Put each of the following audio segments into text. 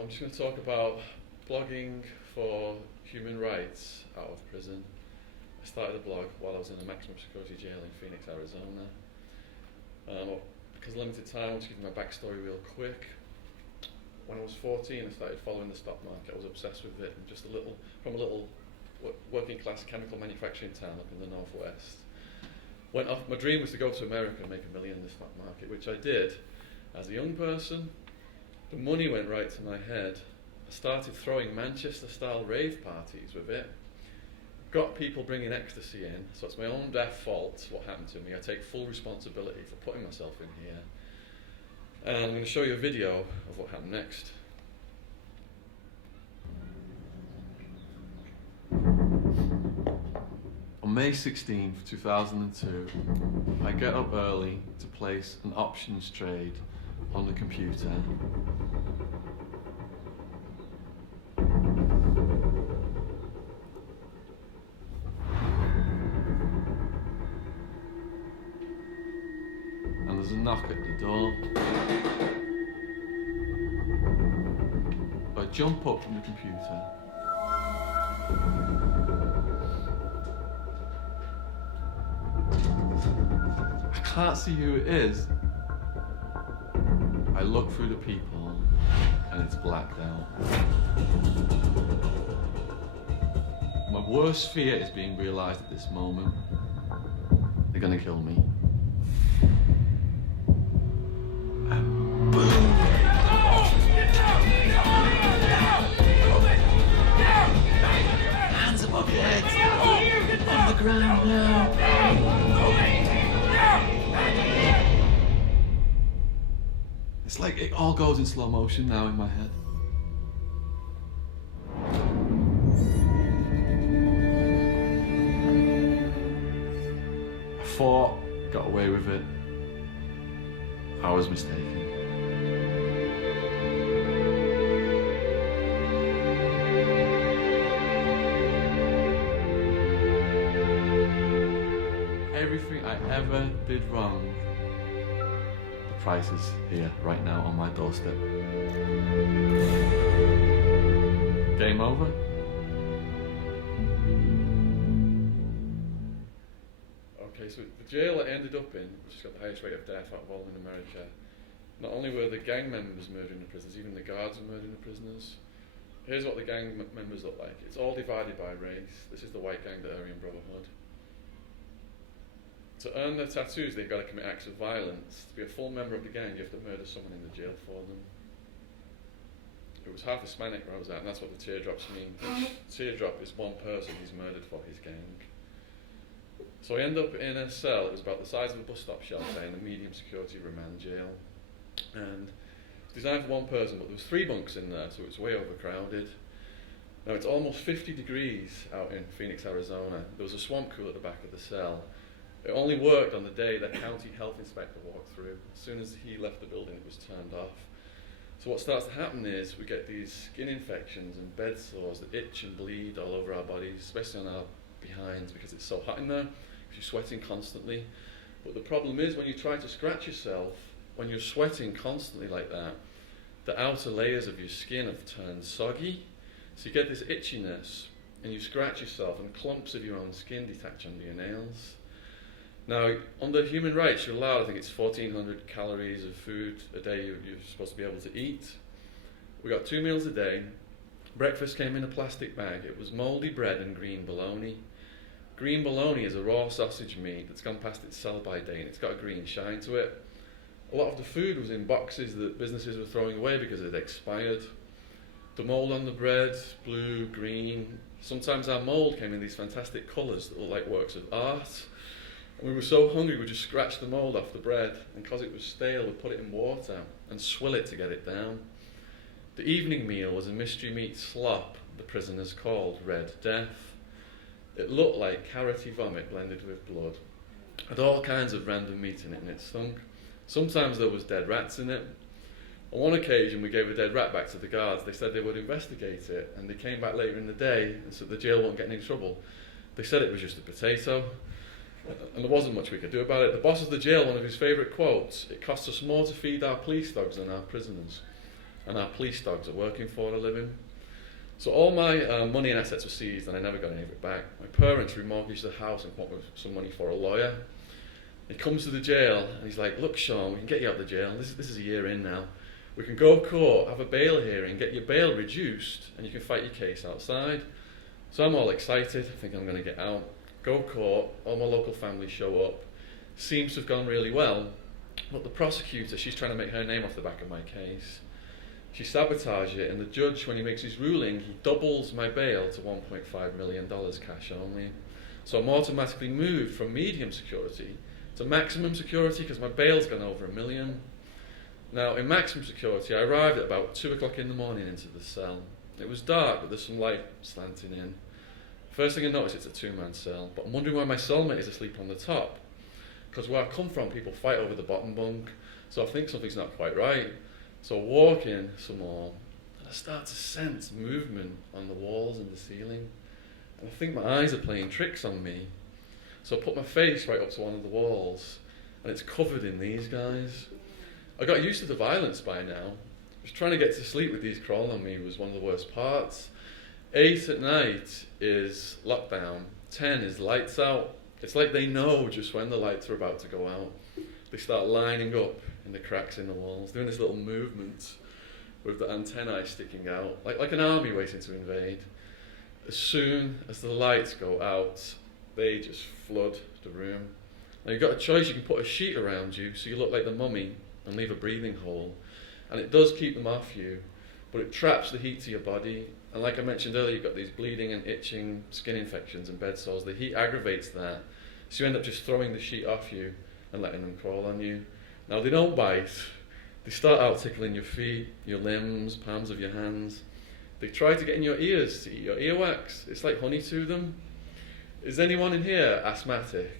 I'm just going to talk about blogging for human rights out of prison. I started a blog while I was in a maximum security jail in Phoenix, Arizona. Because of limited time, I'll just give you my backstory real quick. When I was 14, I started following the stock market. I was obsessed with it, and from a little working class chemical manufacturing town up in the northwest. My dream was to go to America and make $1 million in the stock market, which I did. As a young person, the money went right to my head. I started throwing Manchester-style rave parties with it. Got people bringing ecstasy in, so it's my own fault what happened to me. I take full responsibility for putting myself in here. And I'm going to show you a video of what happened next. On May 16th, 2002, I get up early to place an options trade on the computer. And there's a knock at the door. I jump up from the computer. I can't see who it is. I look through the people and it's blacked out. My worst fear is being realised at this moment. They're gonna kill me. And boom! Hands above your head! On the ground now! It's like it all goes in slow motion now in my head. I fought, got away with it. I was mistaken. Everything I ever did wrong, the price is here, right now, on my doorstep. Game over? Okay, so the jail I ended up in, which has got the highest rate of death out of all in America, not only were the gang members murdering the prisoners, even the guards were murdering the prisoners. Here's what the gang members look like. It's all divided by race. This is the white gang, the Aryan Brotherhood. To earn their tattoos, they've got to commit acts of violence. To be a full member of the gang, you have to murder someone in the jail for them. It was half Hispanic where I was at, and that's what the teardrops mean. Each teardrop is one person he's murdered for his gang. So I end up in a cell. It was about the size of a bus stop shelter in a medium security remand jail. And it's designed for one person, but there was 3 bunks in there, so it's way overcrowded. Now it's almost 50 degrees out in Phoenix, Arizona. There was a swamp pool at the back of the cell. It only worked on the day that county health inspector walked through. As soon as he left the building, it was turned off. So what starts to happen is we get these skin infections and bed sores that itch and bleed all over our bodies, especially on our behinds, because it's so hot in there, because you're sweating constantly. But the problem is when you try to scratch yourself, when you're sweating constantly like that, the outer layers of your skin have turned soggy. So you get this itchiness, and you scratch yourself, and clumps of your own skin detach under your nails. Now, under human rights, you're allowed, I think it's 1,400 calories of food a day you're supposed to be able to eat. We got 2 meals a day. Breakfast came in a plastic bag. It was mouldy bread and green bologna. Green bologna is a raw sausage meat that's gone past its sell-by date, and it's got a green shine to it. A lot of the food was in boxes that businesses were throwing away because it had expired. The mould on the bread, blue, green. Sometimes our mould came in these fantastic colours that look like works of art. And we were so hungry we just scratched the mould off the bread, and because it was stale we put it in water and swill it to get it down. The evening meal was a mystery meat slop the prisoners called Red Death. It looked like carroty vomit blended with blood. It had all kinds of random meat in it and it stunk. Sometimes there was dead rats in it. On one occasion we gave a dead rat back to the guards. They said they would investigate it, and they came back later in the day and said the jail won't get in any trouble. They said it was just a potato. And there wasn't much we could do about it. The boss of the jail, one of his favourite quotes, "It costs us more to feed our police dogs than our prisoners." and our police dogs are working for a living. So all my money and assets were seized, and I never got any of it back. My parents remortgaged the house and come up with some money for a lawyer. He comes to the jail, and he's like, look, Shaun, we can get you out of the jail. This is a year in now. We can go to court, have a bail hearing, get your bail reduced, and you can fight your case outside. So I'm all excited, I think I'm going to get out. Go to court, all my local family show up. Seems to have gone really well, but the prosecutor, she's trying to make her name off the back of my case. She sabotaged it, and the judge, when he makes his ruling, he doubles my bail to $1.5 million cash only. So I'm automatically moved from medium security to maximum security because my bail's gone over $1 million. Now, in maximum security, I arrived at about 2 o'clock in the morning into the cell. It was dark, but there's some light slanting in. First thing I noticed, it's a two-man cell, but I'm wondering why my cellmate is asleep on the top. Because where I come from, people fight over the bottom bunk, so I think something's not quite right. So I walk in some more, and I start to sense movement on the walls and the ceiling. And I think my eyes are playing tricks on me. So I put my face right up to one of the walls, and it's covered in these guys. I got used to the violence by now. Just trying to get to sleep with these crawling on me was one of the worst parts. 8 at night is lockdown. 10 is lights out. It's like they know just when the lights are about to go out. They start lining up in the cracks in the walls, doing this little movement with the antennae sticking out, like an army waiting to invade. As soon as the lights go out, they just flood the room. Now you've got a choice. You can put a sheet around you so you look like the mummy and leave a breathing hole. And it does keep them off you, but it traps the heat to your body. And like I mentioned earlier, you've got these bleeding and itching skin infections and bed sores. The heat aggravates that, so you end up just throwing the sheet off you and letting them crawl on you. Now they don't bite. They start out tickling your feet, your limbs, palms of your hands. They try to get in your ears to eat your earwax. It's like honey to them. Is anyone in here asthmatic?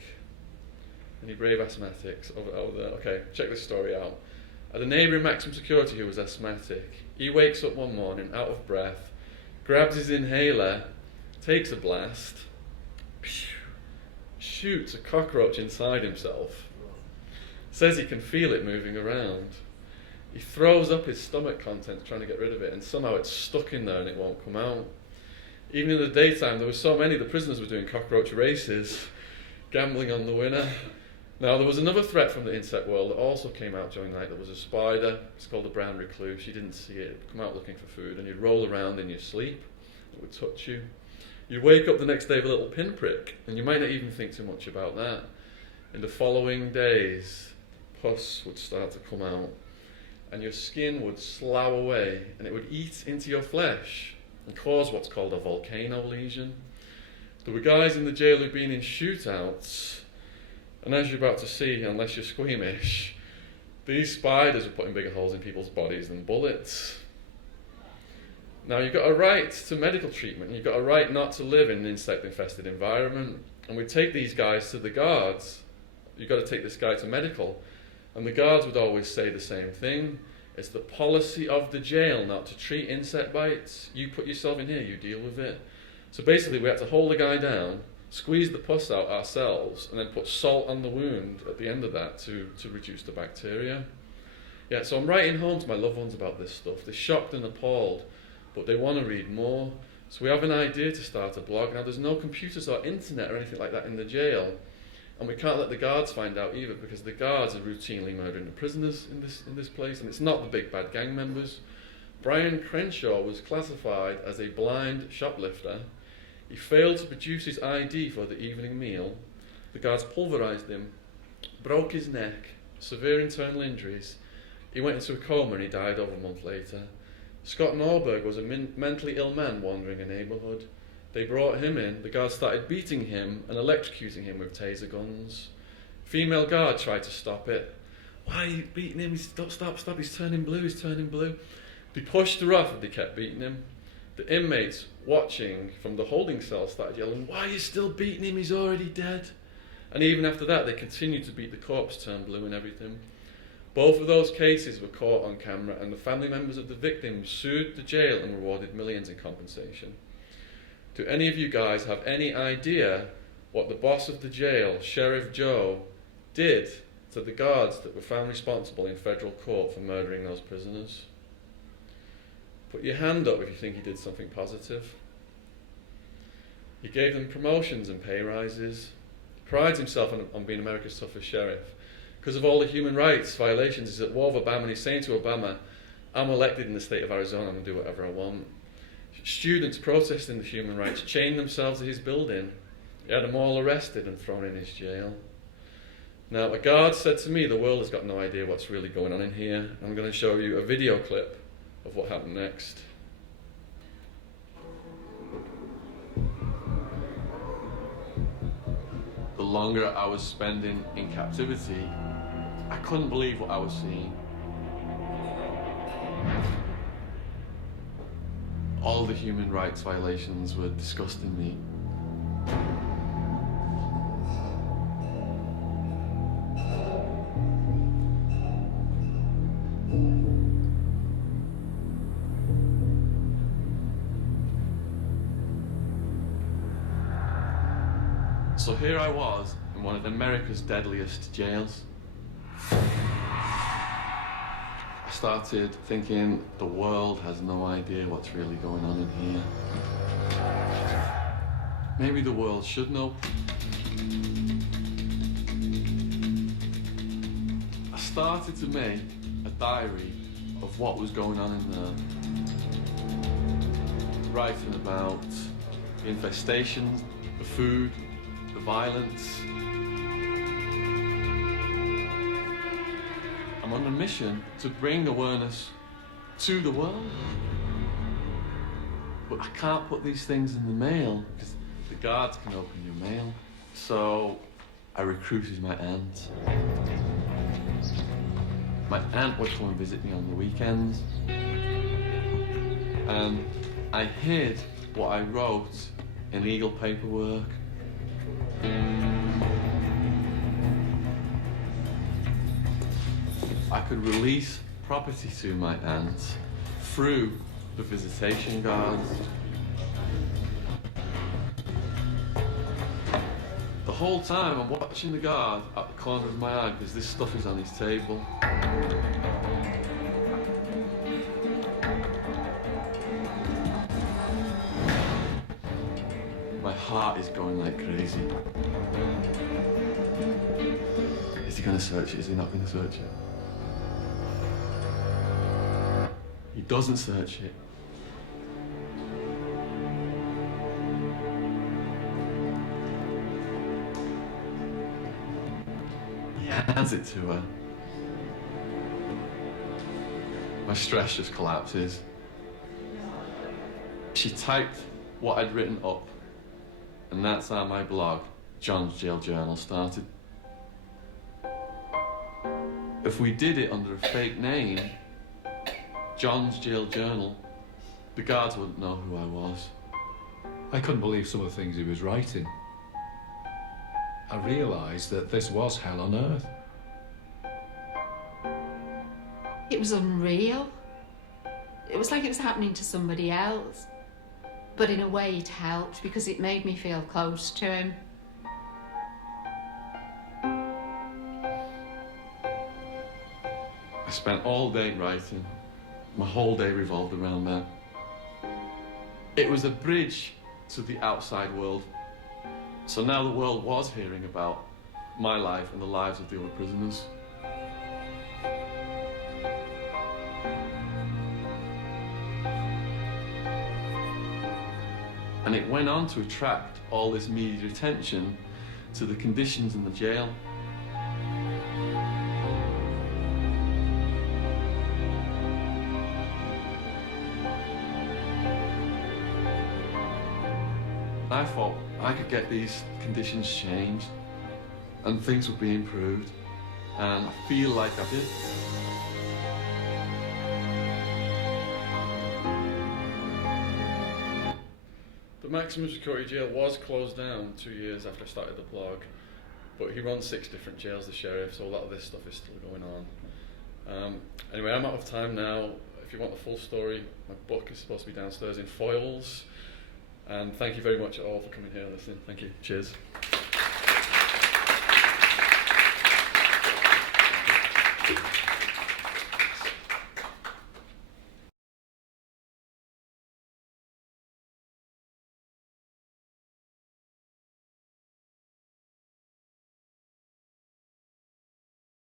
Any brave asthmatics over there? Okay, check this story out. I had a neighbour in maximum security who was asthmatic. He wakes up one morning, out of breath, grabs his inhaler, takes a blast, shoots a cockroach inside himself, says he can feel it moving around. He throws up his stomach contents trying to get rid of it, and somehow it's stuck in there and it won't come out. Even in the daytime, there were so many, the prisoners were doing cockroach races, gambling on the winner. Now, there was another threat from the insect world that also came out during the night. There was a spider. It's called the brown recluse. You didn't see it. It would come out looking for food, and you'd roll around in your sleep. It would touch you. You'd wake up the next day with a little pinprick, and you might not even think too much about that. In the following days, pus would start to come out, and your skin would slough away, and it would eat into your flesh and cause what's called a volcano lesion. There were guys in the jail who'd been in shootouts, and as you're about to see, unless you're squeamish, these spiders were putting bigger holes in people's bodies than bullets. Now, you've got a right to medical treatment. You've got a right not to live in an insect-infested environment. And we'd take these guys to the guards. You've got to take this guy to medical. And the guards would always say the same thing. It's the policy of the jail not to treat insect bites. You put yourself in here, you deal with it. So basically, we had to hold the guy down, squeeze the pus out ourselves, and then put salt on the wound at the end of that to reduce the bacteria. Yeah, so I'm writing home to my loved ones about this stuff. They're shocked and appalled, but they want to read more. So we have an idea to start a blog. Now, there's no computers or internet or anything like that in the jail, and we can't let the guards find out either, because the guards are routinely murdering the prisoners in this place, and it's not the big bad gang members. Brian Crenshaw was classified as a blind shoplifter. He failed to produce his ID for the evening meal. The guards pulverised him, broke his neck, severe internal injuries. He went into a coma and he died over a month later. Scott Norberg was a mentally ill man wandering a neighbourhood. They brought him in. The guards started beating him and electrocuting him with taser guns. Female guard tried to stop it. Why are you beating him? Stop, he's turning blue. They pushed her off and they kept beating him. The inmates watching from the holding cell started yelling, "Why are you still beating him? He's already dead." And even after that, they continued to beat the corpse, turn blue and everything. Both of those cases were caught on camera, and the family members of the victims sued the jail and rewarded millions in compensation. Do any of you guys have any idea what the boss of the jail, Sheriff Joe, did to the guards that were found responsible in federal court for murdering those prisoners? Put your hand up if you think he did something positive. He gave them promotions and pay rises. He prides himself on being America's toughest sheriff. Because of all the human rights violations, he's at war with Obama, and he's saying to Obama, I'm elected in the state of Arizona, I'm going to do whatever I want. Students protesting the human rights chained themselves to his building. He had them all arrested and thrown in his jail. Now, a guard said to me, the world has got no idea what's really going on in here. I'm going to show you a video clip of what happened next. The longer I was spending in captivity, I couldn't believe what I was seeing. All the human rights violations were disgusting me. So here I was in one of America's deadliest jails. I started thinking the world has no idea what's really going on in here. Maybe the world should know. I started to make a diary of what was going on in there. Writing about the infestations, the food, the violence. I'm on a mission to bring awareness to the world. But I can't put these things in the mail because the guards can open your mail. So I recruited my aunt. My aunt would come and visit me on the weekends. And I hid what I wrote in legal paperwork. I could release property to my aunt through the visitation guards. The whole time I'm watching the guard at the corner of my eye because this stuff is on his table. My heart is going like crazy. Is he going to search it? Is he not going to search it? He doesn't search it. He hands it to her. My stress just collapses. She typed what I'd written up, and that's how my blog, John's Jail Journal, started. If we did it under a fake name, John's Jail Journal, the guards wouldn't know who I was. I couldn't believe some of the things he was writing. I realised that this was hell on earth. It was unreal. It was like it was happening to somebody else. But in a way it helped because it made me feel close to him. I spent all day writing. My whole day revolved around that. It was a bridge to the outside world. So now the world was hearing about my life and the lives of the other prisoners. And it went on to attract all this media attention to the conditions in the jail. I thought I could get these conditions changed and things would be improved, and I feel like I did. The maximum security jail was closed down 2 years after I started the blog, but he runs 6 different jails, the sheriff, so a lot of this stuff is still going on. Anyway, I'm out of time now. If you want the full story, my book is supposed to be downstairs in foils. And thank you very much all for coming here and listening. Thank you. Cheers.